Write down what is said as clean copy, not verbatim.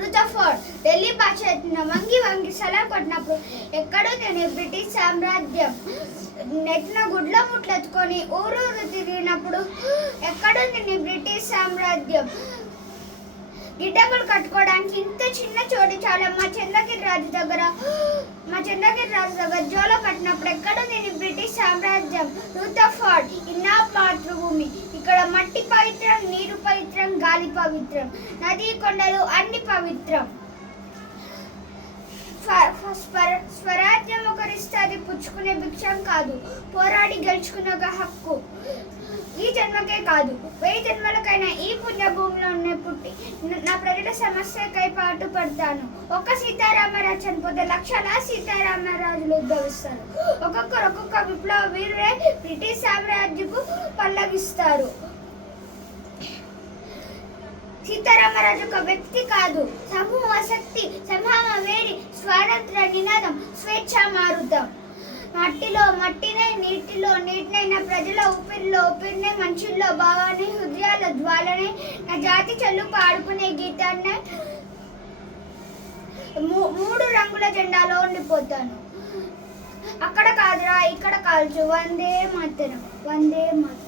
రుతఫోర్డ్ ఢిల్లీ భాష వంగి వంగి సలా కొట్టినప్పుడు ఎక్కడో నేను బ్రిటిష్ సామ్రాజ్యం నెట్టిన గుడ్ల ముట్లెత్తుకొని ఊరూరు తిరిగినప్పుడు ఎక్కడో నేను బ్రిటిష్ సామ్రాజ్యం గిడ్డంగులు కట్టుకోవడానికి ఇంత చిన్న చోటు చాలా మా చంద్రగిరి రాజు దగ్గర జోలో కట్టినప్పుడు ఎక్కడో నేను బ్రిటిష్ సామ్రాజ్యం రుతఫోర్డ్ ఇన్నా మాతృభూమి ఇక్కడ మట్టి పవిత్రం, నీరు పవిత్రం, గాలి పవిత్రం, నదీ కొండలు అన్ని పవిత్రం. స్వరాజ్యం ఒకరిస్తే అది పుచ్చుకునే భిక్షం కాదు, పోరాడి గెలుచుకునే ఒక హక్కు. ఈ జన్మకే కాదు 1000 జన్మలకైనా ఈ పుణ్యభూమిలోనే పుట్టి నా ప్రజల సమస్యకై పాటు పడతాను. ఒక్క సీతారామరాజు చనిపోతే లక్షల సీతారామరాజులు ఉద్భవిస్తారు. ఒక్కొక్క విప్లవ వీరుడే బ్రిటిష్ సామ్రాజ్యకు పల్లవిస్తారు. సీతారామరాజు ఒక వ్యక్తి కాదు, సమూహ శక్తి, సమూహ వేడి, స్వాతంత్ర నినాదం, స్వేచ్ఛ మారుతం. మట్టిలో మట్టినై, నీటిలో నీటినైన ప్రజల ఊపిరిలో ఊపిరినే, మనుషుల్లో భావాన్ని, హృదయాల జ్వాలనే, నా జాతి చెల్లు పాడుకునే గీతాన్ని 3 రంగుల జెండాలో ఉండిపోతాను. అక్కడ కాదురా ఇక్కడ కాల్చు, వందే మాతరం, వందే మాతరం.